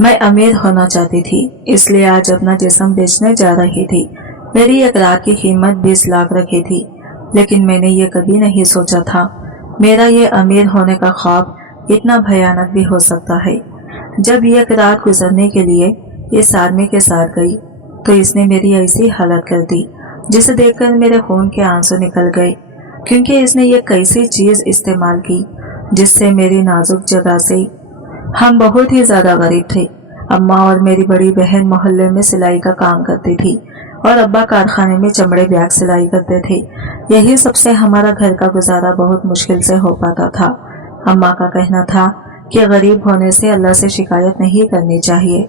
मैं अमीर होना चाहती थी, इसलिए आज अपना जिस्म बेचने जा रही थी। मेरी एक रात की कीमत 20 लाख रखी थी, लेकिन मैंने ये कभी नहीं सोचा था मेरा ये अमीर होने का ख्वाब इतना भयानक भी हो सकता है। जब ये एक रात गुजरने के लिए इस आदमी के साथ गई तो इसने मेरी ऐसी हालत कर दी जिसे देखकर मेरे खून के आंसू निकल गए, क्योंकि इसने ये कैसी चीज इस्तेमाल की जिससे मेरी नाजुक जगह से। हम बहुत ही ज्यादा गरीब थे। अम्मा और मेरी बड़ी बहन मोहल्ले में सिलाई का काम करती थी और अब्बा कारखाने में चमड़े बैग सिलाई करते थे। यही सबसे हमारा घर का गुजारा बहुत मुश्किल से हो पाता था। अम्मा का कहना था कि गरीब होने से अल्लाह से शिकायत नहीं करनी चाहिए,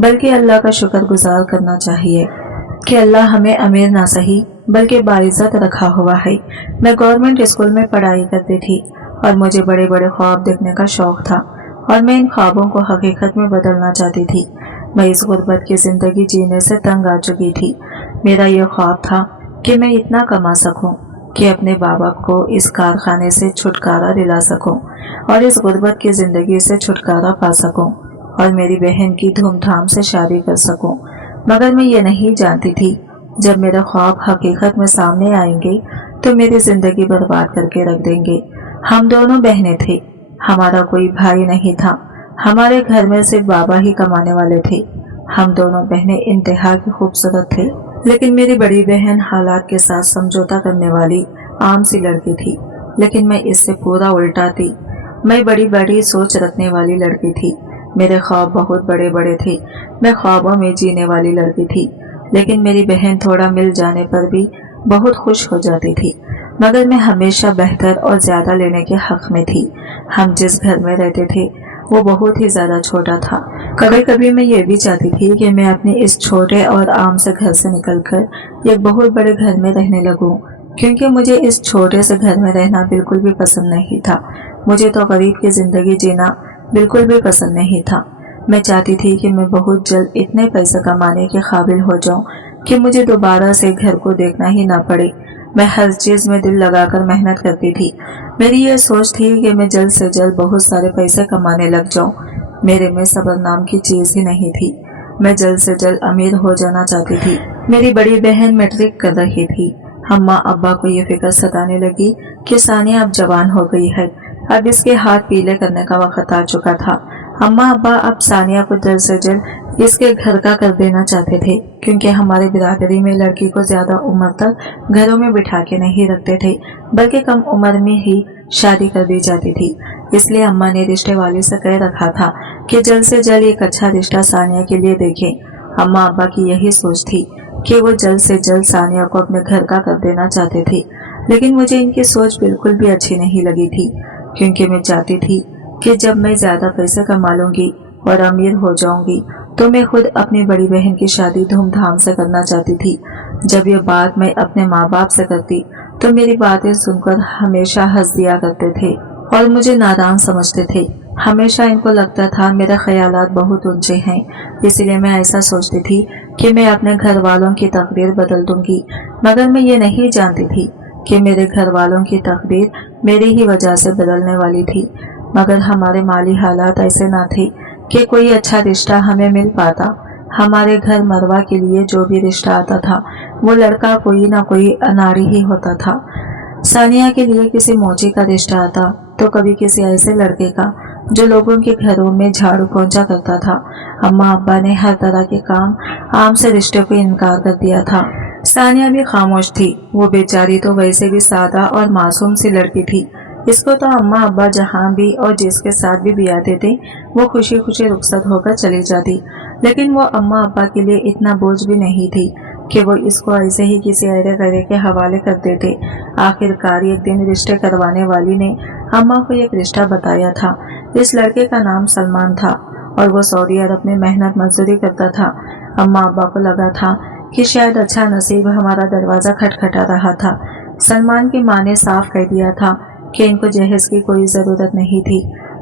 बल्कि अल्लाह का शुक्रगुजार करना चाहिए कि अल्लाह हमें अमीर ना सही बल्कि बाइज्जत रखा हुआ है। मैं गवर्नमेंट स्कूल में पढ़ाई करती थी और मुझे बड़े बड़े ख्वाब देखने का शौक था और मैं इन ख्वाबों को हकीकत में बदलना चाहती थी। मैं इस गुर्बत की जिंदगी जीने से तंग आ चुकी थी। मेरा ये ख्वाब था कि मैं इतना कमा सकूं कि अपने बाबा को इस कारखाने से छुटकारा दिला सकूं और इस गुर्बत की जिंदगी से छुटकारा पा सकूं और मेरी बहन की धूमधाम से शादी कर सकूं। मगर मैं ये नहीं जानती थी जब मेरे ख्वाब हकीकत में सामने आएंगे तो मेरी जिंदगी बर्बाद करके रख देंगे। हम दोनों बहनें थे, हमारा कोई भाई नहीं था। हमारे घर में सिर्फ बाबा ही कमाने वाले थे। हम दोनों बहनें इंतहा की खूबसूरत थे, लेकिन मेरी बड़ी बहन हालात के साथ समझौता करने वाली आम सी लड़की थी, लेकिन मैं इससे पूरा उल्टा थी। मैं बड़ी बड़ी सोच रखने वाली लड़की थी। मेरे ख्वाब बहुत बड़े बड़े थे। मैं ख्वाबों में जीने वाली लड़की थी, लेकिन मेरी बहन थोड़ा मिल जाने पर भी बहुत खुश हो जाती थी। मगर मैं हमेशा बेहतर और ज्यादा लेने के हक में थी। हम जिस घर में रहते थे वो बहुत ही ज्यादा छोटा था। कभी कभी मैं ये भी चाहती थी कि मैं अपने इस छोटे और आम से घर से निकलकर एक बहुत बड़े घर में रहने लगूं, क्योंकि मुझे इस छोटे से घर में रहना बिल्कुल भी पसंद नहीं था। मुझे तो गरीब की जिंदगी जीना बिल्कुल भी पसंद नहीं था। मैं चाहती थी कि मैं बहुत जल्द इतने पैसे कमाने के काबिल हो जाऊं कि मुझे दोबारा से घर को देखना ही ना पड़े। मैं हर चीज में दिल लगाकर मेहनत करती थी। मेरी ये सोच थी कि मैं जल्द से जल्द बहुत सारे पैसे कमाने लग जाऊं। मेरे में सब्र नाम की चीज ही नहीं थी। मैं जल्द से जल्द अमीर हो जाना चाहती थी। मेरी बड़ी बहन मैट्रिक कर रही थी। अम्मा अब्बा को ये फिक्र सताने लगी कि सानिया अब जवान हो गई है, अब इसके हाथ पीले करने का वक्त आ चुका था। अम्मा अब्बा अब सानिया को जल्द से जल्द इसके घर का कर देना चाहते थे, क्योंकि हमारे बिरादरी में लड़की को ज्यादा उम्र तक घरों में बिठा के नहीं रखते थे, बल्कि कम उम्र में ही शादी कर दी जाती थी। इसलिए अम्मा ने रिश्ते वाले से कह रखा था कि जल्द से जल्द एक अच्छा रिश्ता सानिया के लिए देखें। अम्मा अब्बा की यही सोच थी कि वो जल्द से जल्द सानिया को अपने घर का कर देना चाहते थे, लेकिन मुझे इनकी सोच बिल्कुल भी अच्छी नहीं लगी थी, क्योंकि मैं चाहती थी कि जब मैं ज्यादा पैसे कमा लूंगी और अमीर हो जाऊंगी तो मैं खुद अपनी बड़ी बहन की शादी धूमधाम से करना चाहती थी। जब ये बात मैं अपने माँ बाप से करती तो मेरी बातें सुनकर हमेशा हंस दिया करते थे और मुझे नादान समझते थे। हमेशा इनको लगता था मेरे ख्यालात बहुत ऊंचे हैं, इसलिए मैं ऐसा सोचती थी कि मैं अपने घर वालों की तकदीर बदल दूंगी। मगर मैं ये नहीं जानती थी कि मेरे घर वालों की तकदीर मेरी ही वजह से बदलने वाली थी। मगर हमारे माली हालात ऐसे ना थे कि कोई अच्छा रिश्ता हमें मिल पाता। हमारे घर मरवा के लिए जो भी रिश्ता आता था वो लड़का कोई ना कोई अनाड़ी ही होता था। सानिया के लिए किसी मोची का रिश्ता आता तो कभी किसी ऐसे लड़के का जो लोगों के घरों में झाड़ू पोंछा करता था। अम्मा अब्बा ने हर तरह के काम आम से रिश्ते को इनकार कर दिया था। सानिया भी खामोश थी। वो बेचारी तो वैसे भी सादा और मासूम सी लड़की थी। इसको तो अम्मा अब्बा जहाँ भी और जिसके साथ भी ब्याहते थे वो खुशी खुशी रुखसत होकर चली जाती, लेकिन वो अम्मा अब्बा के लिए इतना बोझ भी नहीं थी कि वो इसको ऐसे ही किसी अरे गरे के हवाले कर देते। आखिरकार एक दिन रिश्ते करवाने वाली ने अम्मा को एक रिश्ता बताया था। इस लड़के का नाम सलमान था और वो सऊदी अरब में मेहनत मजदूरी करता था। अम्मा अब्बा को लगा था कि शायद अच्छा नसीब हमारा दरवाजा खटखटा रहा था। सलमान की माँ ने साफ कह दिया था कि इनको जहेज की कोई जरूरत नहीं थी।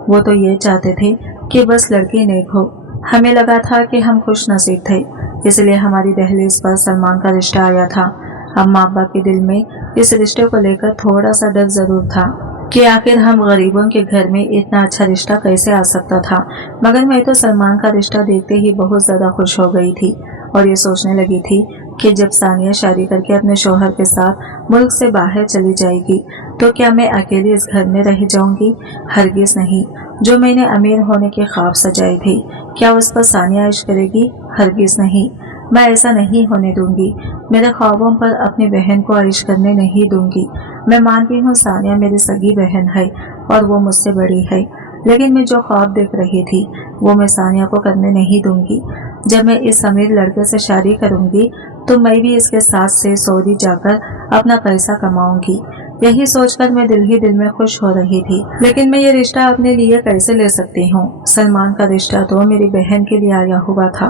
वो तो ये चाहते थे कि बस लड़की नेक हो। हमें लगा था कि हम खुश नसीब थे, इसलिए हमारी दहलीज पर सलमान का रिश्ता आया था। अम्मा अब्बा के दिल में इस रिश्ते को लेकर थोड़ा सा डर जरूर था कि आखिर हम गरीबों के घर में इतना अच्छा रिश्ता कैसे आ सकता था। मगर मैं तो सलमान का रिश्ता देखते ही बहुत ज़्यादा खुश हो गई थी और ये सोचने लगी थी कि जब सानिया शादी करके अपने शौहर के साथ मुल्क से बाहर चली जाएगी तो क्या मैं अकेली इस घर में रह जाऊंगी? हरगिज़ नहीं। जो मैंने अमीर होने के ख्वाब सजाए थे, क्या उस पर सानिया इश्क करेगी? हरगिज़ नहीं। मैं ऐसा नहीं होने दूंगी। मेरे ख्वाबों पर अपनी बहन को आइश करने नहीं दूंगी। मैं मानती हूँ सानिया मेरी सगी बहन है और वो मुझसे बड़ी है, लेकिन मैं जो ख्वाब देख रही थी वो मैं सानिया को करने नहीं दूंगी। जब मैं इस अमीर लड़के से शादी करूंगी तो मैं भी इसके साथ से सऊदी जाकर अपना पैसा कमाऊंगी। यही सोचकर मैं दिल ही दिल में खुश हो रही थी। लेकिन मैं ये रिश्ता अपने लिए कैसे ले सकती हूँ? सलमान का रिश्ता तो मेरी बहन के लिए आया हुआ था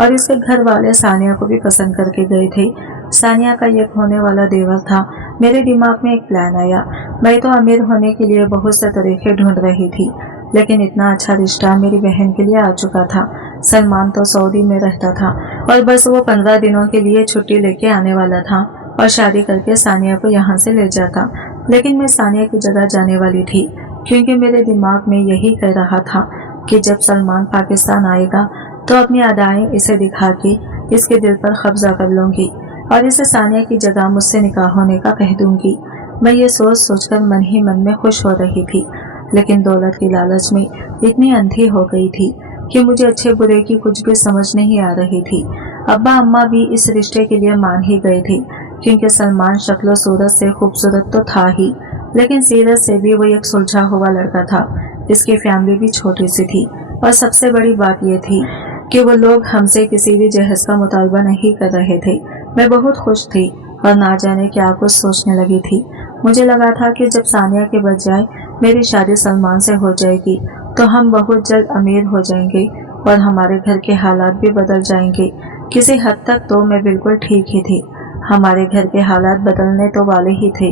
और इसके घर वाले सानिया को भी पसंद करके गए थे। सानिया का एक होने वाला देवर था। मेरे दिमाग में एक प्लान आया। मैं तो अमीर होने के लिए बहुत से तरीके ढूंढ रही थी, लेकिन इतना अच्छा रिश्ता मेरी बहन के लिए आ चुका था। सलमान तो सऊदी में रहता था और बस वो 15 दिनों के लिए छुट्टी लेके आने वाला था और शादी करके सानिया को यहाँ से ले जाता। लेकिन मैं सानिया की जगह जाने वाली थी, क्योंकि मेरे दिमाग में यही कह रहा था कि जब सलमान पाकिस्तान आएगा तो अपनी अदाएं इसे दिखा के इसके दिल पर कब्जा कर लूंगी और इसे सानिया की जगह मुझसे निकाह होने का कह दूंगी। मैं ये सोच सोचकर मन ही मन में खुश हो रही थी, लेकिन दौलत की लालच में इतनी अंधी हो गई थी कि मुझे अच्छे बुरे की कुछ भी समझ नहीं आ रही थी। अब्बा अम्मा भी इस रिश्ते के लिए मान ही गए थे, क्योंकि सलमान शक्ल सूरत से खूबसूरत तो था ही, लेकिन सीरत से भी वो एक सुलझा हुआ लड़का था। इसकी फैमिली भी छोटी सी थी और सबसे बड़ी बात यह थी कि वो लोग हमसे किसी भी जहेज का मुतालबा नहीं कर रहे थे। मैं बहुत खुश थी और ना जाने क्या कुछ सोचने लगी थी। मुझे लगा था कि जब सानिया के बजाय मेरी शादी सलमान से हो जाएगी तो हम बहुत जल्द अमीर हो जाएंगे और हमारे घर के हालात भी बदल जाएंगे। किसी हद तक तो मैं बिल्कुल ठीक ही थी। हमारे घर के हालात बदलने तो वाले ही थे,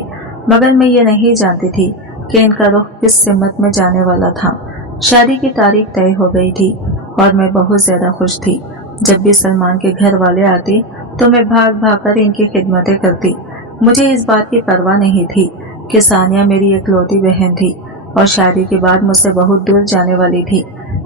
मगर मैं ये नहीं जानती थी कि इनका रुख किस सिमत में जाने वाला था। शादी की तारीख तय हो गई थी और मैं बहुत ज्यादा खुश थी। जब भी सलमान के घर वाले आते तो मैं भाग भाग कर इनकी खिदमतें करती। मुझे इस बात की परवाह नहीं थी कि सानिया मेरी इकलौती बहन थी और शादी के बाद मुझसे बहुत दूर जाने वाली थी।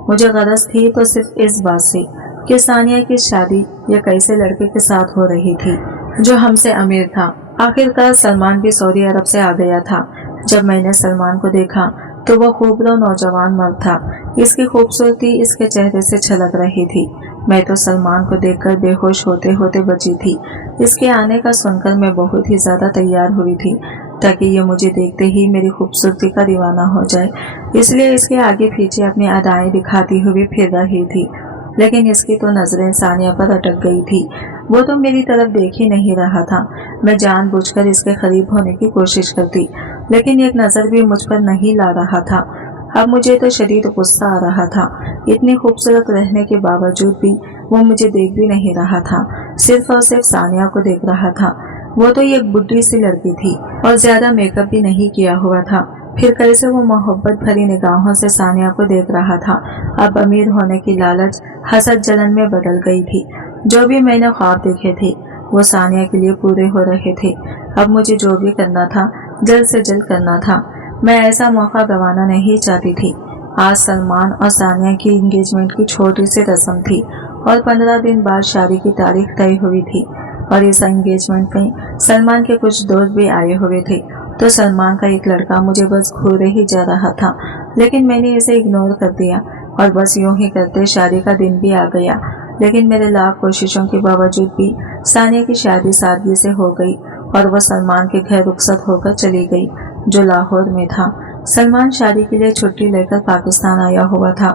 मुझे गरज थी तो सिर्फ इस बात से कि सानिया की शादी एक ऐसे लड़के के साथ हो रही थी जो हमसे अमीर था। आखिरकार सलमान भी सऊदी अरब से आ गया था। जब मैंने सलमान को देखा तो वो खूबरो नौजवान मर्द था। इसकी खूबसूरती इसके चेहरे से छलक रही थी। मैं तो सलमान को देखकर बेहोश होते होते बची थी। इसके आने का सुनकर मैं बहुत ही ज्यादा तैयार हुई थी ताकि ये मुझे देखते ही मेरी खूबसूरती का दीवाना हो जाए। इसलिए इसके आगे पीछे अपनी अदाएं दिखाती हुई फिर रही थी, लेकिन इसकी तो नजरें सानिया पर अटक गई थी। वो तो मेरी तरफ देख ही नहीं रहा था। मैं जानबूझकर इसके करीब होने की कोशिश करती, लेकिन एक नजर भी मुझ पर नहीं ला रहा था। अब मुझे तो शदीद गुस्सा आ रहा था। इतनी खूबसूरत रहने के बावजूद भी वो मुझे देख भी नहीं रहा था, सिर्फ और सिर्फ सानिया को देख रहा था। वो तो एक बुढ़ी सी लड़की थी और ज्यादा मेकअप भी नहीं किया हुआ था। फिर कैसे वो मोहब्बत भरी निगाहों से सानिया को देख रहा था। अब अमीर होने की लालच हसद जलन में बदल गई थी। जो भी मैंने ख्वाब देखे थे वो सानिया के लिए पूरे हो रहे थे। अब मुझे जो भी करना था जल्द से जल्द करना था। मैं ऐसा मौका गंवाना नहीं चाहती थी। आज सलमान और सानिया की एंगेजमेंट की छोटी सी रस्म थी और 15 दिन बाद शादी की तारीख तय हुई थी और इस एंगेजमेंट में सलमान के कुछ दोस्त भी आए हुए थे। तो सलमान का एक लड़का मुझे बस घूरे ही जा रहा था, लेकिन मैंने इसे इग्नोर कर दिया और बस यूं ही करते शादी का दिन भी आ गया। लेकिन मेरे लाख कोशिशों के बावजूद भी सानिया की शादी सादगी से हो गई और वह सलमान के घर रुखसत होकर चली गई, जो लाहौर में था। सलमान शादी के लिए छुट्टी लेकर पाकिस्तान आया हुआ था,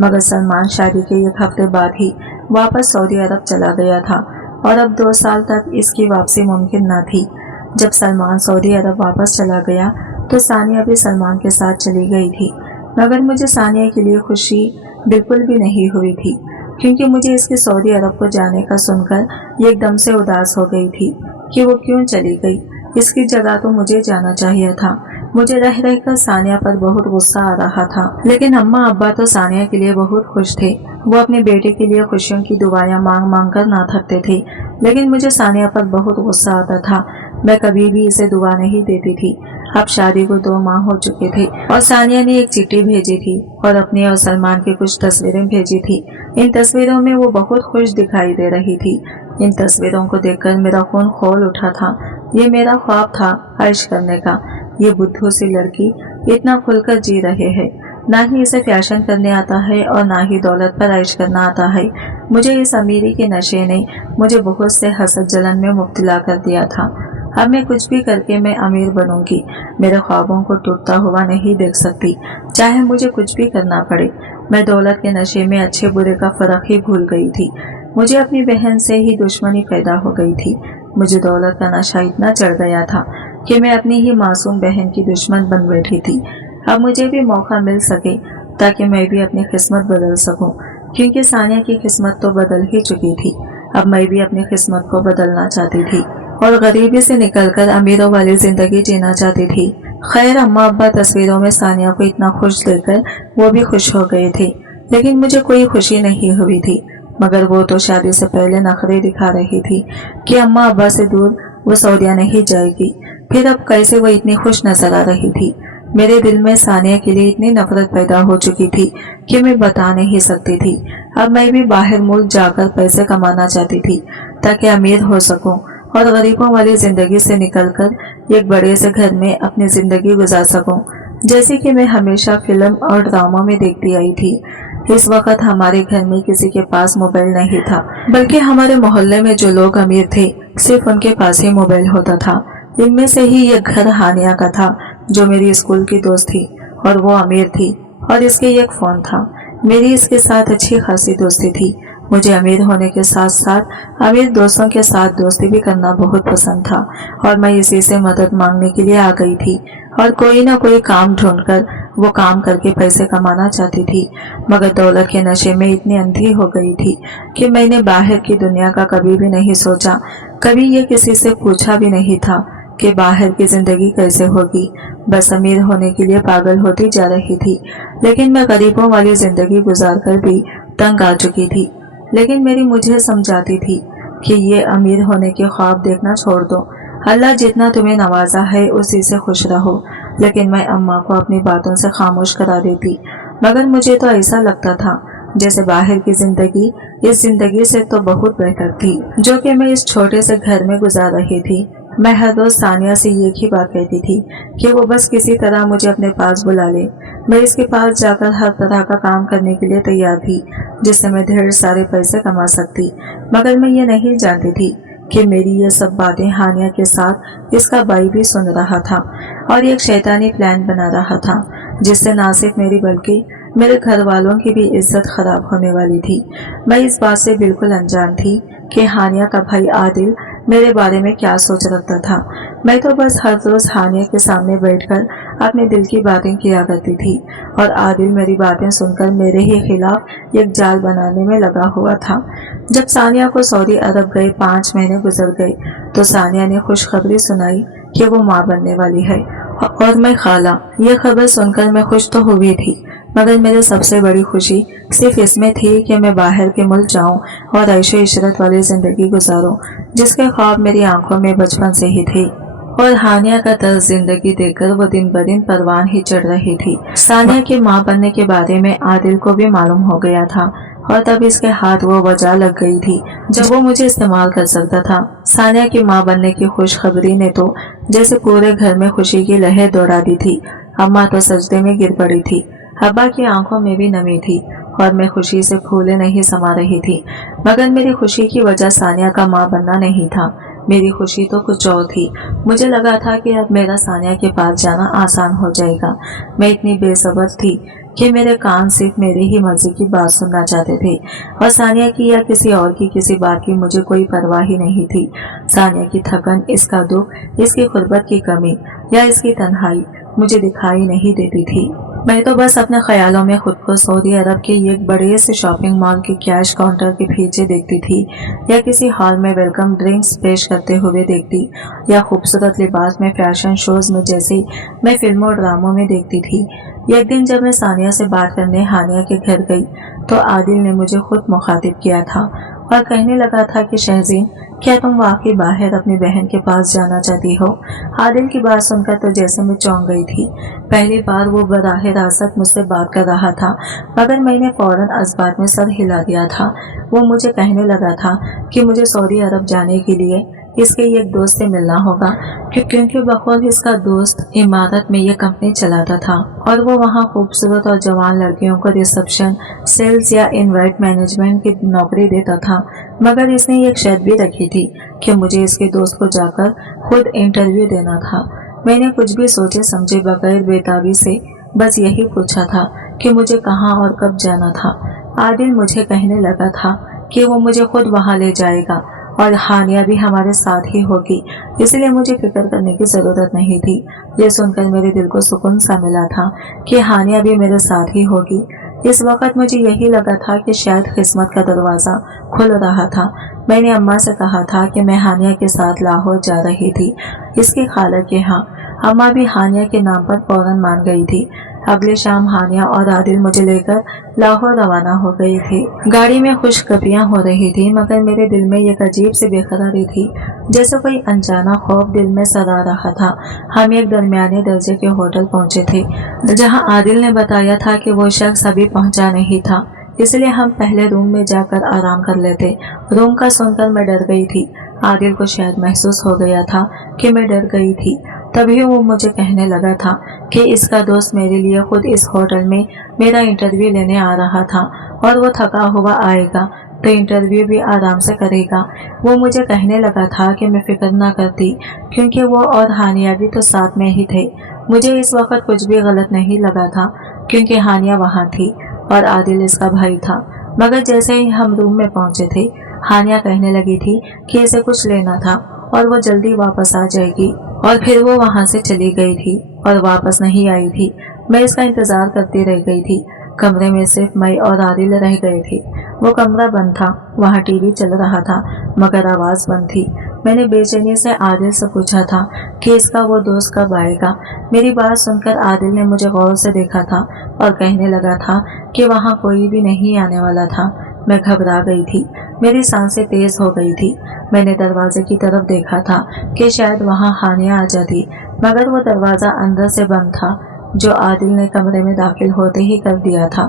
मगर सलमान शादी के एक हफ्ते बाद ही वापस सऊदी अरब चला गया था और अब 2 साल तक इसकी वापसी मुमकिन न थी। जब सलमान सऊदी अरब वापस चला गया तो सानिया भी सलमान के साथ चली गई थी, मगर मुझे सानिया के लिए खुशी बिल्कुल भी नहीं हुई थी, क्योंकि मुझे इसके सऊदी अरब को जाने का सुनकर एकदम से उदास हो गई थी कि वो क्यों चली गई। इसकी जगह तो मुझे जाना चाहिए था। मुझे रह रहकर सानिया पर बहुत गुस्सा आ रहा था, लेकिन अम्मा अब्बा तो सानिया के लिए बहुत खुश थे। वो अपने बेटे के लिए खुशियों की दुआएं मांग मांग कर ना थकते थे, लेकिन मुझे सानिया पर बहुत गुस्सा आता था। मैं कभी भी इसे दुआ नहीं देती थी। अब शादी को 2 माह हो चुके थे और सानिया ने एक चिट्ठी भेजी थी और अपनी और सलमान की कुछ तस्वीरें भेजी थी। इन तस्वीरों में वो बहुत खुश दिखाई दे रही थी। इन तस्वीरों को देखकर मेरा खून खौल उठा था। ये मेरा ख्वाब था ऐश करने का। ये बुद्धू सी लड़की इतना खुलकर जी रहे हैं। ना ही इसे फैशन करने आता है और ना ही दौलत पर ऐश करना आता है। मुझे इस अमीरी के नशे ने मुझे बहुत से हसद जलन में मुब्तला कर दिया था। अब मैं कुछ भी करके मैं अमीर बनूंगी। मेरे ख्वाबों को टूटता हुआ नहीं देख सकती, चाहे मुझे कुछ भी करना पड़े। मैं दौलत के नशे में अच्छे बुरे का फर्क ही भूल गई थी। मुझे अपनी बहन से ही दुश्मनी पैदा हो गई थी। मुझे दौलत का नशा इतना चढ़ गया था कि मैं अपनी ही मासूम बहन की दुश्मन बन बैठी थी। अब मुझे भी मौका मिल सके ताकि मैं भी अपनी किस्मत बदल सकूं, क्योंकि सानिया की किस्मत तो बदल ही चुकी थी। अब मैं भी अपनी किस्मत को बदलना चाहती थी और गरीबी से निकलकर अमीरों वाली जिंदगी जीना चाहती थी। खैर, अम्मा अब्बा तस्वीरों में सानिया को इतना खुश देखकर वो भी खुश हो गए थे, लेकिन मुझे कोई खुशी नहीं हुई थी। मगर वो तो शादी से पहले नखरे दिखा रही थी कि अम्मा अब्बा से दूर वो सऊदिया नहीं जाएगी। फिर अब कैसे वो इतनी खुश नजर आ रही थी। मेरे दिल में सानिया के लिए इतनी नफरत पैदा हो चुकी थी कि मैं बता नहीं सकती थी। अब मैं भी बाहर मुल्क जाकर पैसे कमाना चाहती थी ताकि अमीर हो सकूं और गरीबों वाली जिंदगी से निकलकर एक बड़े से घर में अपनी जिंदगी गुजार सकूं, जैसे कि मैं हमेशा फिल्म और ड्रामा में देखती आई थी। इस वक्त हमारे घर में किसी के पास मोबाइल नहीं था, बल्कि हमारे मोहल्ले में जो लोग अमीर थे सिर्फ उनके पास ही मोबाइल होता था। इनमें से ही एक घर हानिया का था, जो मेरी स्कूल की दोस्त थी और वो अमीर थी और इसके एक फोन था। मेरी इसके साथ अच्छी खासी दोस्ती थी। मुझे अमीर होने के साथ साथ अमीर दोस्तों के साथ दोस्ती भी करना बहुत पसंद था और मैं इसी से मदद मांगने के लिए आ गई थी और कोई ना कोई काम ढूंढकर वो काम करके पैसे कमाना चाहती थी। मगर दौलत के नशे में इतनी अंधी हो गई थी कि मैंने बाहर की दुनिया का कभी भी नहीं सोचा। कभी ये किसी से पूछा भी नहीं था कि बाहर की जिंदगी कैसे होगी। बस अमीर होने के लिए पागल होती जा रही थी। लेकिन मैं गरीबों वाली जिंदगी गुजार कर भी तंग आ चुकी थी। लेकिन मेरी मुझे समझाती थी कि ये अमीर होने के ख्वाब देखना छोड़ दो। अल्लाह जितना तुम्हें नवाजा है उसी से खुश रहो। लेकिन मैं अम्मा को अपनी बातों से खामोश करा देती। मगर मुझे तो ऐसा लगता था जैसे बाहर की जिंदगी इस जिंदगी से तो बहुत बेहतर थी, जो कि मैं इस छोटे से घर में गुजार रही थी। मैं हर रोज सानिया से एक ही बात कहती थी कि वो बस किसी तरह मुझे अपने पास बुला ले। मैं इसके पास जाकर हर तरह का काम करने के लिए तैयार थी, जिससे मैं ढेर सारे पैसे कमा सकती। मगर मैं ये नहीं जानती थी कि मेरी ये सब बातें हानिया के साथ इसका भाई भी सुन रहा था और एक शैतानी प्लान बना रहा था, जिससे ना सिर्फ मेरी बल्कि मेरे घर वालों की भी इज्जत खराब होने वाली थी। मैं इस बात से बिल्कुल अनजान थी कि हानिया का भाई आदिल मेरे बारे में क्या सोच रखता था। मैं तो बस हर रोज हानिया के सामने बैठकर अपने दिल की बातें किया करती थी और आदिल मेरी बातें सुनकर मेरे ही खिलाफ एक जाल बनाने में लगा हुआ था। जब सानिया को सऊदी अरब गए 5 महीने गुजर गए तो सानिया ने खुशखबरी सुनाई कि वो माँ बनने वाली है और मैं खाला। ये खबर सुनकर मैं खुश तो हुई थी, मगर मेरी सबसे बड़ी खुशी सिर्फ इसमें थी कि मैं बाहर के मुल्क जाऊं और ऐशो इशरत वाली जिंदगी गुजारूं, जिसके ख्वाब मेरी आंखों में बचपन से ही थे। और हानिया का तर्ज जिंदगी देखकर वो दिन ब दिन परवान ही चढ़ रही थी। सानिया की माँ बनने के बारे में आदिल को भी मालूम हो गया था और तब इसके हाथ वो वजह लग गई थी जब वो मुझे इस्तेमाल कर सकता था। सानिया की माँ बनने की खुशखबरी ने तो जैसे पूरे घर में खुशी की लहर दौड़ा दी थी। अम्मा तो सजदे में गिर पड़ी थी, अब्बा की आंखों में भी नमी थी और मैं खुशी से फूले नहीं समा रही थी। मगर मेरी खुशी की वजह सानिया का माँ बनना नहीं था, मेरी खुशी तो कुछ और थी। मुझे लगा था कि अब मेरा सानिया के पास जाना आसान हो जाएगा। मैं इतनी बेसब्र थी कि मेरे कान सिर्फ मेरी ही मर्जी की बात सुनना चाहते थे और सानिया की या किसी और की किसी बात की मुझे कोई परवाह ही नहीं थी। सानिया की थकन, इसका दुख, इसकी गुर्बत की कमी या इसकी तन्हाई मुझे दिखाई नहीं देती थी। मैं तो बस अपने ख्यालों में खुद को सऊदी अरब के एक बड़े से शॉपिंग मॉल के कैश काउंटर के पीछे देखती थी, या किसी हॉल में वेलकम ड्रिंक्स पेश करते हुए देखती, या खूबसूरत लिबास में फैशन शोज में जैसे मैं फिल्मों और ड्रामों में देखती थी। एक दिन जब मैं सानिया से बात करने हानिया के घर गई तो आदिल ने मुझे खुद मुखातिब किया था और कहने लगा था कि शहज़ीन, क्या तुम वाकई बाहर अपनी बहन के पास जाना चाहती हो? आदिल की बात सुनकर तो जैसे मैं चौंक गई थी। पहली बार वो बराह रास्त मुझसे बात कर रहा था, मगर मैंने फौरन इस्बात में सर हिला दिया था। वो मुझे कहने लगा था कि मुझे सऊदी अरब जाने के लिए इसके एक दोस्त से मिलना होगा, क्योंकि बखौल इसका दोस्त इमारत में ये कंपनी चलाता था और वो वहाँ खूबसूरत और जवान लड़कियों को रिसेप्शन, सेल्स या इवेंट मैनेजमेंट की नौकरी देता था। मगर इसने एक शर्त भी रखी थी कि मुझे इसके दोस्त को जाकर खुद इंटरव्यू देना था। मैंने कुछ भी सोचे समझे बगैर बेताबी से बस यही पूछा था कि मुझे कहाँ और कब जाना था। आदिल मुझे कहने लगा था कि वो मुझे खुद वहाँ ले जाएगा और हानिया भी हमारे साथ ही होगी, इसलिए मुझे फिक्र करने की जरूरत नहीं थी। ये सुनकर मेरे दिल को सुकून सा मिला था कि हानिया भी मेरे साथ ही होगी। इस वक्त मुझे यही लगा था कि शायद किस्मत का दरवाज़ा खुल रहा था। मैंने अम्मा से कहा था कि मैं हानिया के साथ लाहौर जा रही थी, इसकी खाला के यहाँ। अम्मा भी हानिया के नाम पर फौरन मान गई थी। अगली शाम हानिया और आदिल मुझे लेकर लाहौर रवाना हो गई थी। गाड़ी में खुशखबरियां हो रही थी, मगर मेरे दिल में एक अजीब सी बेकरारी थी, जैसे कोई अनजाना खौफ दिल में सता रहा था। हम एक दरमियाने दर्जे के होटल पहुंचे थे, जहां आदिल ने बताया था कि वो शख्स अभी पहुंचा नहीं था, इसलिए हम पहले रूम में जाकर आराम कर लेते। रूम का सुनकर मैं डर गई थी। आदिल को शायद महसूस हो गया था कि मैं डर गई थी, तभी वो मुझे कहने लगा था कि इसका दोस्त मेरे लिए खुद इस होटल में मेरा इंटरव्यू लेने आ रहा था और वो थका हुआ आएगा तो इंटरव्यू भी आराम से करेगा। वो मुझे कहने लगा था कि मैं फिक्र ना करती, क्योंकि वो और हानिया भी तो साथ में ही थे। मुझे इस वक्त कुछ भी गलत नहीं लगा था, क्योंकि हानिया वहाँ थी और आदिल इसका भाई था। मगर जैसे ही हम रूम में पहुंचे थे, हानिया कहने लगी थी कि इसे कुछ लेना था और वो जल्दी वापस आ जाएगी, और फिर वो वहां से चली गई थी और वापस नहीं आई थी। मैं इसका इंतजार करती रह गई थी। कमरे में सिर्फ मैं और आदिल रह गए थे। वो कमरा बंद था, वहाँ टीवी चल रहा था, मगर आवाज़ बंद थी। मैंने बेचैनी से आदिल से पूछा था कि इसका वो दोस्त कब आएगा। मेरी बात सुनकर आदिल ने मुझे गौर से देखा था और कहने लगा था कि वहाँ कोई भी नहीं आने वाला था। मैं घबरा गई थी, मेरी सांसें तेज हो गई थी। मैंने दरवाजे की तरफ देखा था कि शायद वहाँ हानिया आ जाती, मगर वो दरवाज़ा अंदर से बंद था, जो आदिल ने कमरे में दाखिल होते ही कर दिया था,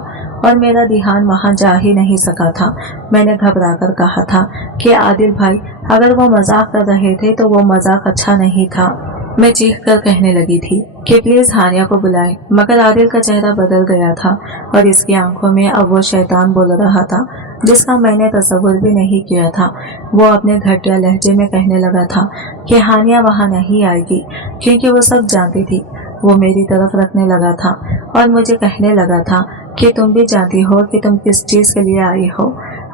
और मेरा ध्यान वहाँ जा ही नहीं सका था। मैंने घबरा कर कहा था कि आदिल भाई, अगर वो मजाक कर रहे थे तो वो मजाक अच्छा नहीं था। मैं चीख कर कहने लगी थी कि प्लीज हानिया को बुलाएं, मगर आदिल का चेहरा बदल गया था और इसकी आंखों में अब वो शैतान बोल रहा था, जिसका मैंने तसव्वुर भी नहीं किया था। वो अपने घटिया लहजे में कहने लगा था कि हानिया वहाँ नहीं आएगी, क्योंकि वो सब जानती थी। वो मेरी तरफ रखने लगा था और मुझे कहने लगा था कि तुम भी जानती हो कि तुम किस चीज़ के लिए आई हो।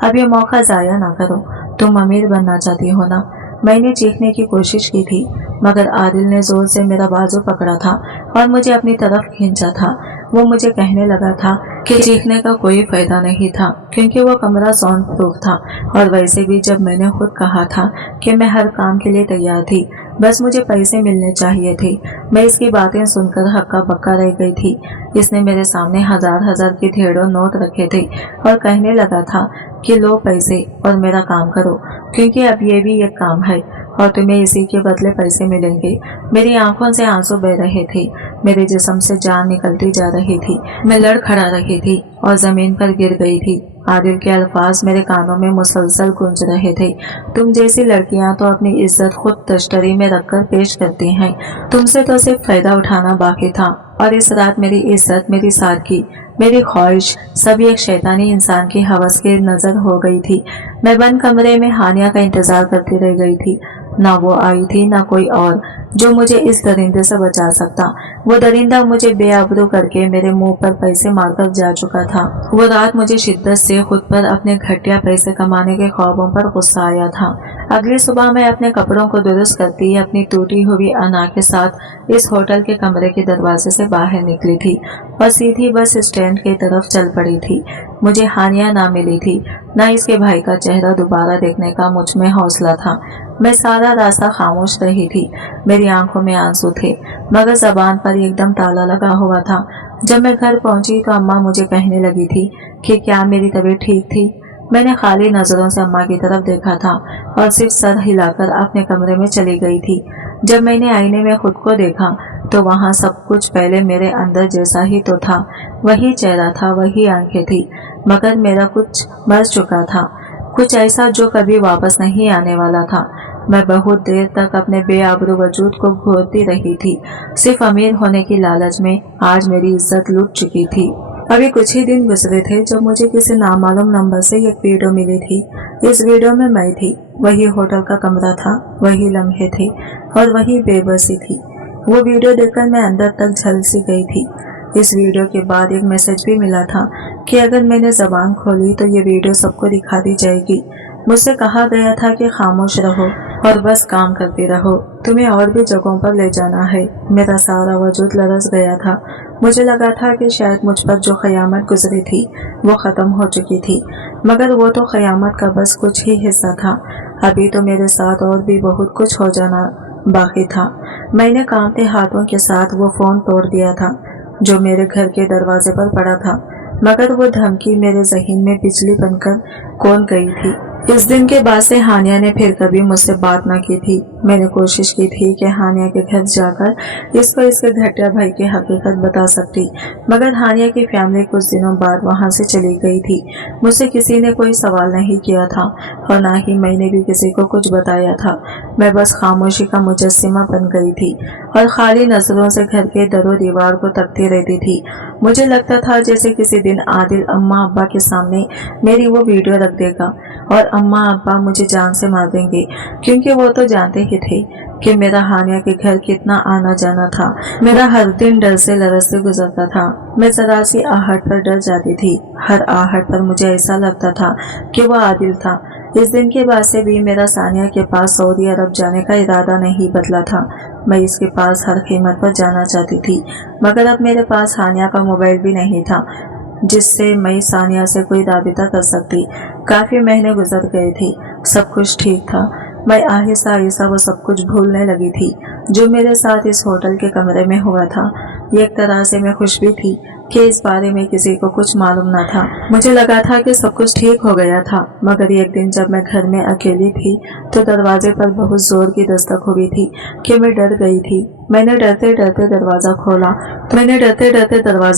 अब ये मौका ज़ाया ना करो, तुम अमीर बनना चाहती हो ना। मैंने चीखने की कोशिश की थी, मगर आदिल ने जोर से मेरा बाजू पकड़ा था और मुझे अपनी तरफ खींचा था। वो मुझे कहने लगा था कि चीखने का कोई फायदा नहीं था, क्योंकि वो कमरा साउंड प्रूफ था, और वैसे भी जब मैंने खुद कहा था कि मैं हर काम के लिए तैयार थी, बस मुझे पैसे मिलने चाहिए थे। मैं इसकी बातें सुनकर हक्का बक्का रह गई थी। इसने मेरे सामने हजार हजार के ढेरों नोट रखे थे और कहने लगा था कि लो पैसे और मेरा काम करो, क्योंकि अब ये भी एक काम है और तुम्हें इसी के बदले पैसे मिलेंगे। मेरी आंखों से आंसू बह रहे थे, मेरे जिस्म से जान निकलती जा रही थी। मैं लड़खड़ा रही थी और जमीन पर गिर गई थी। आदिल के अल्फाज मेरे कानों में मुसलसल गूंज रहे थे। तुम जैसी लड़कियां तो अपनी इज्जत खुद तश्तरी में रखकर पेश करती हैं, तुमसे तो सिर्फ फायदा उठाना बाकी था। और इस रात मेरी इज्जत, मेरी सादगी, मेरी ख्वाहिश सब एक शैतानी इंसान की हवस के नजर हो गई थी। मैं बंद कमरे में हानिया का इंतजार करती रह गई थी। ना वो आई थी ना कोई और जो मुझे इस दरिंदे से बचा सकता। वो दरिंदा मुझे बेआबरू करके मेरे मुंह पर पैसे मारकर जा चुका था। वो रात मुझे शिद्दत से खुद पर अपने घटिया पैसे कमाने के ख्वाबों पर गुस्सा आया था। अगली सुबह मैं अपने कपड़ों को दुरुस्त करती अपनी टूटी हुई अना के साथ इस होटल के कमरे के दरवाजे से बाहर निकली थी और सीधी बस स्टैंड की तरफ चल पड़ी थी। मुझे हानिया ना मिली थी, ना इसके भाई का चेहरा दोबारा देखने का मुझ में हौसला था। मैं सारा रास्ता खामोश रही थी, मेरी आंखों में आंसू थे, मगर जबान पर एकदम ताला लगा हुआ था। जब मैं घर पहुंची तो अम्मा मुझे कहने लगी थी कि क्या मेरी तबीयत ठीक थी। میں نے خالی نظروں سے اماں کی طرف دیکھا تھا اور صرف سر ہلاکر اپنے کمرے میں چلی گئی تھی۔ جب میں نے آئینے میں خود کو دیکھا تو وہاں سب کچھ پہلے میرے اندر جیسا ہی تو تھا، وہی چہرہ تھا، وہی آنکھیں تھی، مگر میرا کچھ مر چکا تھا، کچھ ایسا جو کبھی واپس نہیں آنے والا تھا۔ میں بہت دیر تک اپنے بے آبرو وجود کو گھورتی رہی تھی، صرف امیر ہونے کی لالچ میں۔ آج میری عزت لٹ چکی تھی۔ ابھی کچھ ہی دن گزرے تھے جب مجھے کسی نامعلوم نمبر سے ایک ویڈیو ملی تھی۔ اس ویڈیو میں تھی، وہی ہوٹل کا کمرہ تھا، وہی لمحے تھے اور وہی بے بسی تھی۔ وہ ویڈیو دیکھ کر میں اندر تک جھلسی گئی تھی۔ اس ویڈیو کے بعد ایک میسج بھی ملا تھا کہ اگر میں نے زبان کھولی تو یہ ویڈیو سب کو دکھا دی جائے گی۔ مجھ سے کہا گیا تھا کہ خاموش رہو اور بس کام کرتی رہو، تمہیں اور بھی جگہوں پر لے جانا ہے۔ میرا سارا وجود لرز گیا تھا۔ مجھے لگا تھا کہ شاید مجھ پر جو قیامت گزری تھی وہ ختم ہو چکی تھی، مگر وہ تو قیامت کا بس کچھ ہی حصہ تھا۔ ابھی تو میرے ساتھ اور بھی بہت کچھ ہو جانا باقی تھا۔ میں نے کانپتے ہاتھوں کے ساتھ وہ فون توڑ دیا تھا جو میرے گھر کے دروازے پر پڑا تھا، مگر وہ دھمکی میرے ذہن میں بجلی بن کر کون گئی تھی۔ اس دن کے بعد سے ہانیہ نے پھر کبھی مجھ سے بات نہ کی تھی۔ میں نے کوشش کی تھی کہ ہانیہ کے گھر جا کر اس کو اس کے گھٹیا بھائی کی حقیقت بتا سکتی، مگر ہانیہ کی فیملی کچھ دنوں بعد وہاں سے چلی گئی تھی۔ مجھ سے کسی نے کوئی سوال نہیں کیا تھا اور نہ ہی میں نے بھی کسی کو کچھ بتایا تھا۔ میں بس خاموشی کا مجسمہ بن گئی تھی اور خالی نظروں سے گھر کے در و دیوار کو تکتی رہتی تھی۔ مجھے لگتا تھا جیسے کسی دن عادل اماں ابا کے سامنے میری وہ ویڈیو رکھ دے گا اور اماں ابا مجھے جان سے مار دیں گے، کیونکہ وہ تو جانتے ہی تھے کہ میرا ہانیہ کے گھر کتنا آنا جانا تھا۔ میرا ہر دن ڈر سے لرزتے گزرتا تھا۔ میں ذرا سی آہٹ پر ڈر جاتی تھی۔ ہر آہٹ پر مجھے ایسا لگتا تھا کہ وہ عادل تھا۔ اس دن کے بعد سے بھی میرا ثانیہ کے پاس سعودی عرب جانے کا ارادہ نہیں بدلا تھا۔ میں اس کے پاس ہر قیمت پر جانا چاہتی تھی، مگر اب میرے پاس ہانیہ کا موبائل بھی نہیں تھا جس سے میں ثانیہ سے کوئی رابطہ کر سکتی۔ کافی مہینے گزر گئے تھے، سب کچھ ٹھیک تھا۔ میں آہستہ آہستہ وہ سب کچھ بھولنے لگی تھی جو میرے ساتھ اس ہوٹل کے کمرے میں ہوا تھا۔ ایک طرح سے میں خوش بھی تھی کہ اس بارے میں کسی کو کچھ معلوم نہ تھا۔ مجھے لگا تھا کہ سب کچھ ٹھیک ہو گیا تھا، مگر ایک دن جب میں گھر میں اکیلی تھی تو دروازے پر بہت زور کی دستک ہوئی تھی کہ میں ڈر گئی تھی۔ میں نے ڈرتے ڈرتے دروازہ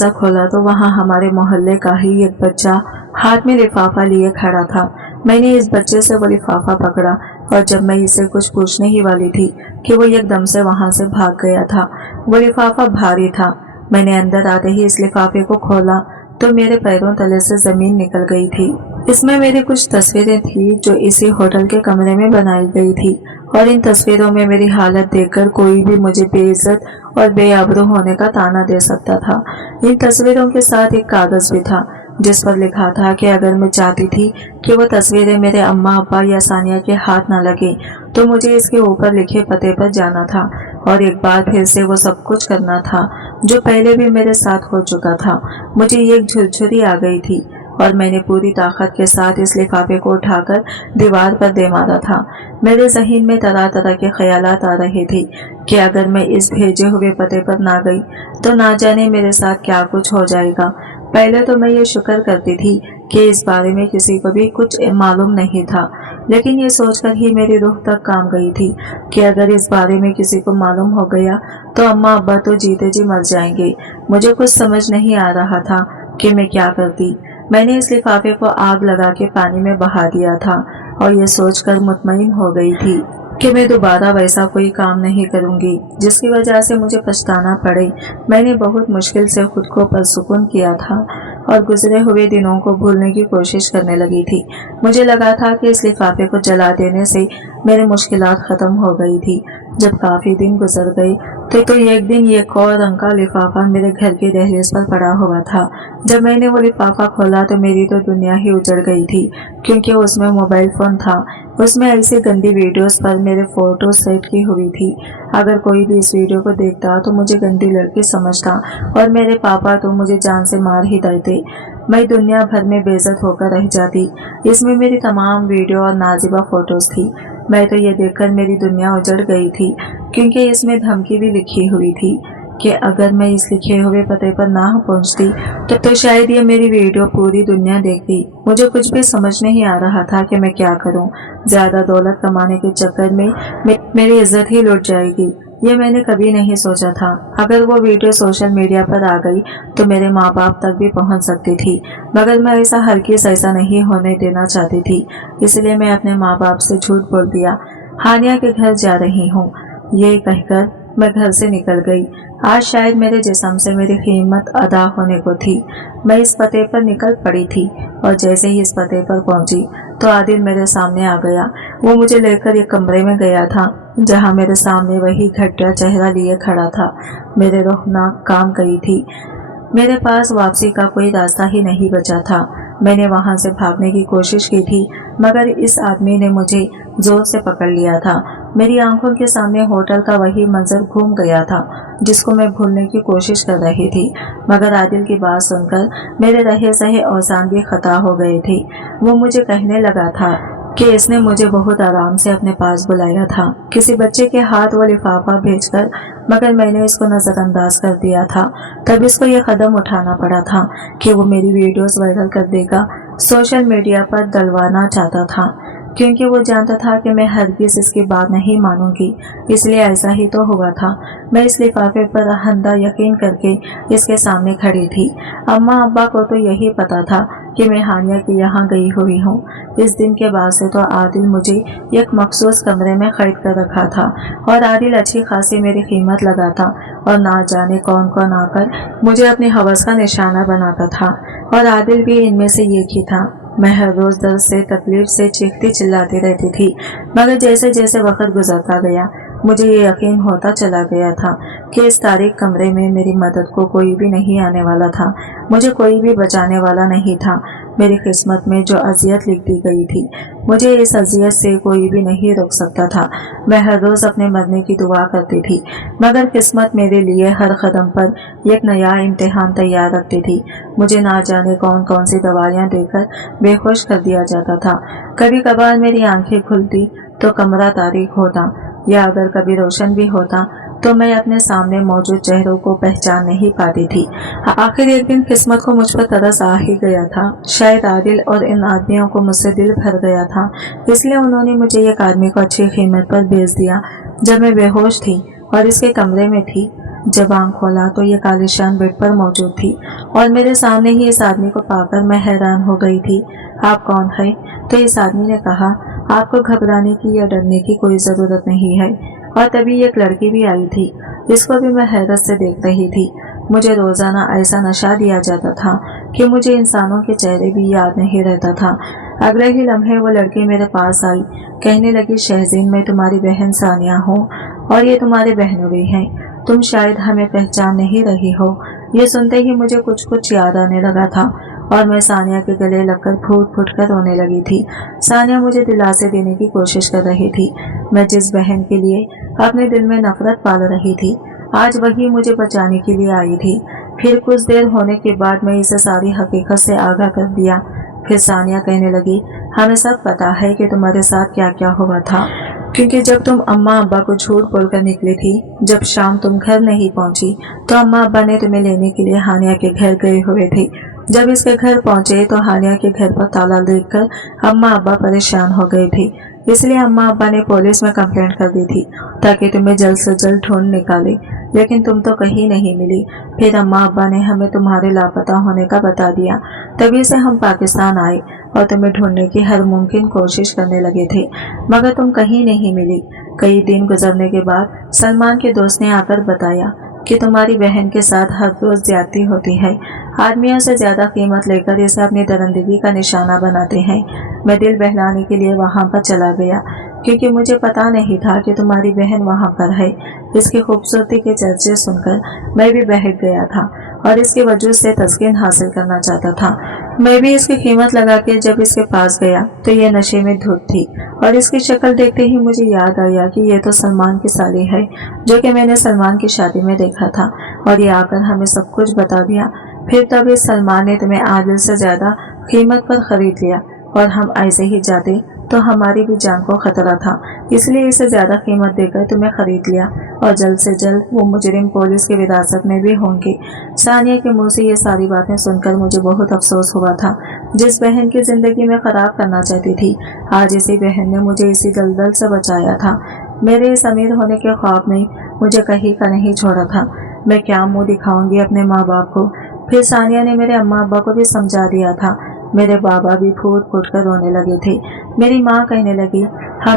کھولا تو وہاں ہمارے محلے کا ہی ایک بچہ ہاتھ میں لفافہ لیے کھڑا تھا۔ میں نے اس بچے سے وہ لفافہ پکڑا اور جب میں اسے کچھ پوچھنے ہی والی تھی کہ وہ ایک دم سے وہاں سے بھاگ گیا تھا۔ وہ لفافہ بھاری تھا۔ میں نے اندر آتے ہی اس لفافے کو کھولا تو میرے پیروں تلے سے زمین نکل گئی تھی۔ اس میں میری کچھ تصویریں تھیں جو اسی ہوٹل کے کمرے میں بنائی گئی تھی، اور ان تصویروں میں میری حالت دیکھ کر کوئی بھی مجھے بے عزت اور بے آبرو ہونے کا طعنہ دے سکتا تھا۔ ان تصویروں کے ساتھ ایک کاغذ بھی تھا جس پر لکھا تھا کہ اگر میں چاہتی تھی کہ وہ تصویریں میرے اماں ابا یا ثانیہ کے ہاتھ نہ لگیں تو مجھے اس کے اوپر لکھے پتے پر جانا تھا اور ایک بار پھر سے وہ سب کچھ کرنا تھا جو پہلے بھی میرے ساتھ ہو چکا تھا۔ مجھے ایک جھرجھری آ گئی تھی اور میں نے پوری طاقت کے ساتھ اس لفافے کو اٹھا کر دیوار پر دے مارا تھا۔ میرے ذہن میں طرح طرح کے خیالات آ رہے تھے کہ اگر میں اس بھیجے ہوئے پتے پر نہ گئی تو نہ جانے میرے ساتھ کیا کچھ ہو جائے گا۔ پہلے تو میں یہ شکر کرتی تھی کہ اس بارے میں کسی کو بھی کچھ معلوم نہیں تھا، لیکن یہ سوچ کر ہی میری روح تک کام گئی تھی کہ اگر اس بارے میں کسی کو معلوم ہو گیا تو اماں ابا تو جیتے جی مر جائیں گے۔ مجھے کچھ سمجھ نہیں آ رہا تھا کہ میں کیا کرتی۔ میں نے اس لفافے کو آگ لگا کے پانی میں بہا دیا تھا اور یہ سوچ کر مطمئن ہو گئی تھی کہ میں دوبارہ ویسا کوئی کام نہیں کروں گی جس کی وجہ سے مجھے پچھتانا پڑے۔ میں نے بہت مشکل سے خود کو پرسکون کیا تھا اور گزرے ہوئے دنوں کو بھولنے کی کوشش کرنے لگی تھی۔ مجھے لگا تھا کہ اس لفافے کو جلا دینے سے میری مشکلات ختم ہو گئی تھی۔ جب کافی دن گزر گئے تو ایک دن ایک اور رنگ کا لفافہ میرے گھر کی دہلیز پر پڑا ہوا تھا۔ جب میں نے وہ لفافہ کھولا تو میری تو دنیا ہی اجڑ گئی تھی، کیونکہ اس میں موبائل فون تھا۔ اس میں ایسی گندی ویڈیوز پر میرے فوٹو سیٹ کی ہوئی تھی۔ اگر کوئی بھی اس ویڈیو کو دیکھتا تو مجھے گندی لڑکی سمجھتا اور میرے پاپا تو مجھے جان سے مار ہی دیتے۔ میں دنیا بھر میں بے عزت ہو کر رہ جاتی۔ اس میں میری تمام ویڈیو اور نازیبہ فوٹوز تھی۔ میں تو یہ دیکھ کر میری دنیا اجڑ گئی تھی، کیونکہ اس میں دھمکی بھی لکھی ہوئی تھی۔ कि अगर मैं इस लिखे हुए पते पर ना पहुंचती तो शायद ये मेरी वीडियो पूरी दुनिया देखती। मुझे कुछ भी समझ नहीं आ रहा था कि मैं क्या करूं। ज्यादा दौलत कमाने के चक्कर में मेरी इज्जत ही लुट जाएगी, ये मैंने कभी नहीं सोचा था। अगर वो वीडियो सोशल मीडिया पर आ गई तो मेरे माँ बाप तक भी पहुँच सकती थी, मगर मैं ऐसा नहीं होने देना चाहती थी। इसलिए मैं अपने माँ बाप से झूठ बोल दिया। हानिया के घर जा रही हूँ, ये कहकर मैं घर से निकल गई। आज शायद मेरे जिस्म से मेरी कीमत अदा होने को थी। मैं इस पते पर निकल पड़ी थी और जैसे ही इस पते पर पहुंची तो आदिल मेरे सामने आ गया। वो मुझे लेकर एक कमरे में गया था जहां मेरे सामने वही घटिया चेहरा लिए खड़ा था। मेरे रूह नाक काम गई थी। मेरे पास वापसी का कोई रास्ता ही नहीं बचा था। मैंने वहां से भागने की कोशिश की थी, मगर इस आदमी ने मुझे जोर से पकड़ लिया था। मेरी आंखों के सामने होटल का वही मंजर घूम गया था जिसको मैं भूलने की कोशिश कर रही थी, मगर आदिल की बात सुनकर मेरे रहे सहे औसान भी खता हो गए थे। वो मुझे कहने लगा था कि इसने मुझे बहुत आराम से अपने पास बुलाया था, किसी बच्चे के हाथ वो लिफाफा भेजकर, मगर मैंने इसको नजरअंदाज कर दिया था। तब इसको ये कदम उठाना पड़ा था कि वो मेरी वीडियोस वायरल कर देगा, सोशल मीडिया पर डलवाना चाहता था, क्योंकि वो जानता था कि मैं हरगिज इसकी बात नहीं मानूंगी। इसलिए ऐसा ही तो हुआ था। मैं इस लिफाफे पर अंधा यकीन करके इसके सामने खड़ी थी। अम्मा अब्बा को तो यही पता था कि मैं हानिया के यहाँ गई हुई हूँ। इस दिन के बाद से तो आदिल मुझे एक मखसूस कमरे में खरीद कर रखा था और आदिल अच्छी खासी मेरी कीमत लगाता और ना जाने कौन कौन आकर मुझे अपनी हवस का निशाना बनाता था, और आदिल भी इनमें से एक ही था। मैं हर रोज दर्द से तकलीफ से चीखती चिल्लाती रहती थी, मगर जैसे जैसे वक्त गुजरता गया मुझे ये यकीन होता चला गया था कि इस तारीख कमरे में मेरी मदद को कोई भी नहीं आने वाला था, मुझे कोई भी बचाने वाला नहीं था। मेरी किस्मत में जो अजियत लिख दी गई थी, मुझे इस अजियत से कोई भी नहीं रोक सकता था। मैं हर रोज अपने मरने की दुआ करती थी, मगर किस्मत मेरे लिए हर कदम पर एक नया इम्तिहान तैयार रखती थी। मुझे ना जाने कौन कौन सी दवाइयाँ देकर बेहोश कर दिया जाता था। कभी कभार मेरी आंखें खुलती तो कमरा तारीक होता, या अगर कभी रोशन भी होता तो मैं अपने सामने मौजूद चेहरों को पहचान नहीं पाती थी। आखिर एक दिन किस्मत को मुझ पर तरस आ ही गया था। शायद आदिल और इन आदमियों को मुझसे दिल भर गया था, इसलिए उन्होंने मुझे एक आदमी को अच्छी कीमत पर बेच दिया जब मैं बेहोश थी और इसके कमरे में थी। जब आंख खोला तो ये कालिशान बेड पर मौजूद थी और मेरे सामने ही इस आदमी को पाकर मैं हैरान हो गई थी। आप कौन है? तो इस आदमी ने कहा, आपको घबराने की या डरने की कोई जरूरत नहीं है। और तभी एक लड़की भी आई थी, इसको भी मैं हैरत से देख रही थी। मुझे रोजाना ऐसा नशा दिया जाता था कि मुझे इंसानों के चेहरे भी याद नहीं रहता था। अगले ही लम्हे वो लड़की मेरे पास आई, कहने लगी, शहजीन मैं तुम्हारी बहन सानिया हूँ और ये तुम्हारे बहनों भी हैं। तुम शायद हमें पहचान नहीं रही हो। ये सुनते ही मुझे कुछ कुछ याद आने लगा था और मैं सानिया के गले लगकर फूट फूट कर रोने लगी थी। सानिया मुझे दिलासे देने की कोशिश कर रही थी। मैं जिस बहन के लिए अपने दिल में नफरत पाल रही थी, आज वही मुझे बचाने के लिए आई थी। फिर कुछ देर होने के बाद मैं इसे सारी हकीकत से आगाह कर दिया। फिर सानिया कहने लगी, हमें सब पता है कि तुम्हारे साथ क्या क्या हुआ था, क्योंकि जब तुम अम्मा अब्बा को झूठ बोलकर निकली थी, जब शाम तुम घर नहीं पहुंची तो अम्मा अब्बा ने तुम्हें लेने के लिए हानिया के घर गए हुए थे। जब इसके घर पहुंचे तो हानिया के घर पर ताला देखकर अम्मा अब्बा परेशान हो गए थे, इसलिए अम्मा अब्बा ने पुलिस में कंप्लेंट कर दी थी ताकि तुम्हें जल्द से जल्द ढूंढ निकाले, लेकिन तुम तो कहीं नहीं मिली। फिर अम्मा अब्बा ने हमें तुम्हारे लापता होने का बता दिया, तभी से हम पाकिस्तान आए और तुम्हें ढूंढने की हर मुमकिन कोशिश करने लगे थे, मगर तुम कहीं नहीं मिली। कई दिन गुजरने के बाद सलमान के दोस्त ने आकर बताया कि तुम्हारी बहन के साथ हर रोज ज्यादती होती है। आदमियों से ज्यादा कीमत लेकर इसे अपनी दरिंदगी का निशाना बनाते हैं। मैं दिल बहलाने के लिए वहां पर चला गया, क्योंकि मुझे पता नहीं था कि तुम्हारी बहन वहां पर है। इसकी खूबसूरती के चर्चे सुनकर मैं भी बहक गया था और इसके वजूद से तस्कीन हासिल करना चाहता था। मैं भी इसकी कीमत लगा के जब इसके पास गया तो ये नशे में धुत थी और इसकी शक्ल देखते ही मुझे याद आया कि ये तो सलमान की साली है, जो कि मैंने सलमान की शादी में देखा था, और ये आकर हमें सब कुछ बता दिया। फिर तब इस सलमान ने तुम्हें आदिल से ज्यादा कीमत पर खरीद लिया और हम ऐसे ही जाते तो हमारी भी जान को खतरा था, इसलिए इसे ज्यादा कीमत देकर तुम्हें खरीद लिया और जल्द से जल्द वो मुजरिम पुलिस की विरासत में भी होंगे। सानिया के मुंह से ये सारी बातें सुनकर मुझे बहुत अफसोस हुआ था। जिस बहन की जिंदगी में खराब करना चाहती थी, आज इसी बहन ने मुझे इसी दलदल से बचाया था। मेरे इस अमीर होने के ख्वाब ने मुझे कहीं का नहीं छोड़ा था। मैं क्या मुंह दिखाऊंगी अपने माँ बाप को। फिर सानिया ने मेरे अम्मा अब्बा को भी समझा दिया था। मेरे बाबा भी फूट फूट कर रोने लगे थे। मेरी माँ कहने लगी,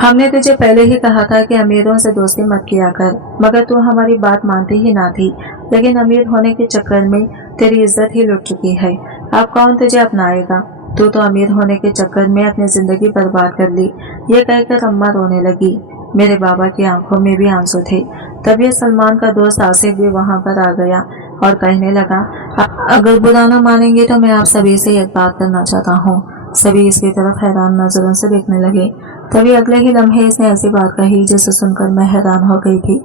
हमने तुझे पहले ही कहा था कि अमीरों से दोस्ती मत किया कर, मगर तू हमारी बात मानती ही ना थी। लेकिन अमीर होने के चक्कर में तेरी इज्जत ही लुट चुकी है। अब कौन तुझे अपनाएगा। तू तो अमीर होने के चक्कर में अपनी जिंदगी बर्बाद कर ली। ये कहकर अम्मा रोने लगी। मेरे बाबा की आंखों में भी आंसू थे। तभी सलमान का दोस्त आसिफ भी वहां पर आ गया और कहने लगा, अगर बुरा ना मानेंगे तो मैं आप सभी से एक बात करना चाहता हूँ। सभी इसकी तरफ हैरान नजरों से देखने लगे। तभी अगले ही लम्हे इसने ऐसी बात कही जिसे सुनकर मैं हैरान हो गई थी।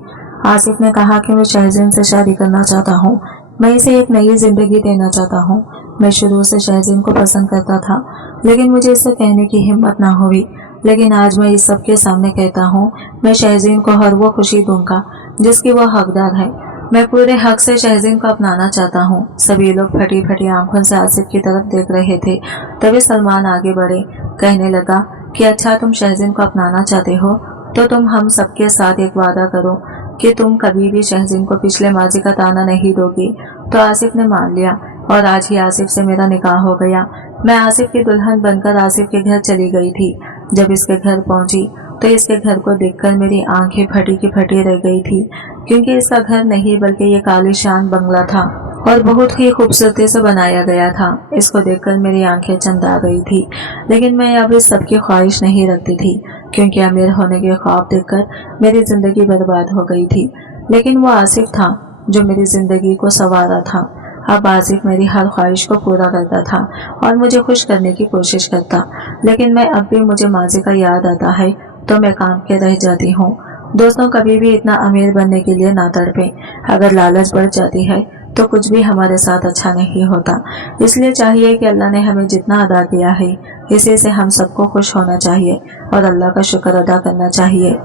आसिफ ने कहा कि मैं शहजीन से शादी करना चाहता हूँ। मैं इसे एक नई जिंदगी देना चाहता हूँ। मैं शुरू से शहजीन को पसंद करता था, लेकिन मुझे इसे कहने की हिम्मत ना हुई। लेकिन आज मैं इस सबके सामने कहता हूँ, मैं शहजीन को हर वो खुशी दूंगा जिसकी वो हकदार है। मैं पूरे हक से शहजीन को अपनाना चाहता हूँ। सभी लोग फटी फटी आंखों से आसिफ की तरफ देख रहे थे। तभी सलमान आगे बढ़े, कहने लगा कि अच्छा, तुम शहजीन को अपनाना चाहते हो तो तुम हम सबके साथ एक वादा करो कि तुम कभी भी शहजीन को पिछले माजी का ताना नहीं दोगी। तो आसिफ ने मान लिया और आज ही आसिफ से मेरा निकाह हो गया। मैं आसिफ की दुल्हन बनकर आसिफ के घर चली गई थी। जब इसके घर पहुंची तो इसके घर को देखकर मेरी आंखें फटी की फटी रह गई थी, क्योंकि इसका घर नहीं बल्कि ये कालीशान बंगला था और बहुत ही खूबसूरती से बनाया गया था। इसको देखकर मेरी आंखें चंद आ गई थी। लेकिन मैं अब इस सब की ख्वाहिश नहीं रखती थी, क्योंकि अमीर होने के ख्वाब देखकर मेरी जिंदगी बर्बाद हो गई थी। लेकिन वो आसिफ था जो मेरी जिंदगी को संवारा था। अब आसिफ मेरी हर ख्वाहिश को पूरा करता था और मुझे खुश करने की कोशिश करता। लेकिन मैं अब भी मुझे माजी का याद आता है तो मैं काम के रह जाती हूँ। दोस्तों, कभी भी इतना अमीर बनने के लिए ना तड़पे। अगर लालच बढ़ जाती है तो कुछ भी हमारे साथ अच्छा नहीं होता। इसलिए चाहिए कि अल्लाह ने हमें जितना अदा किया है, इसी से हम सबको खुश होना चाहिए और अल्लाह का शुक्र अदा करना चाहिए।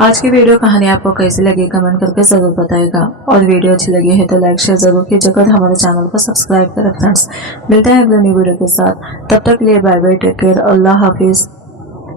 आज की वीडियो कहानी आपको कैसी लगी कमेंट करके जरूर बताएगा, और वीडियो अच्छी लगी है तो लाइक शेयर जरूर कीजिएगा और हमारे चैनल को सब्सक्राइब करें फ्रेंड्स। मिलते हैं अगले न्यू वीडियो के साथ। तब तक के लिए बाय बाय, टेक केयर, अल्लाह हाफिज।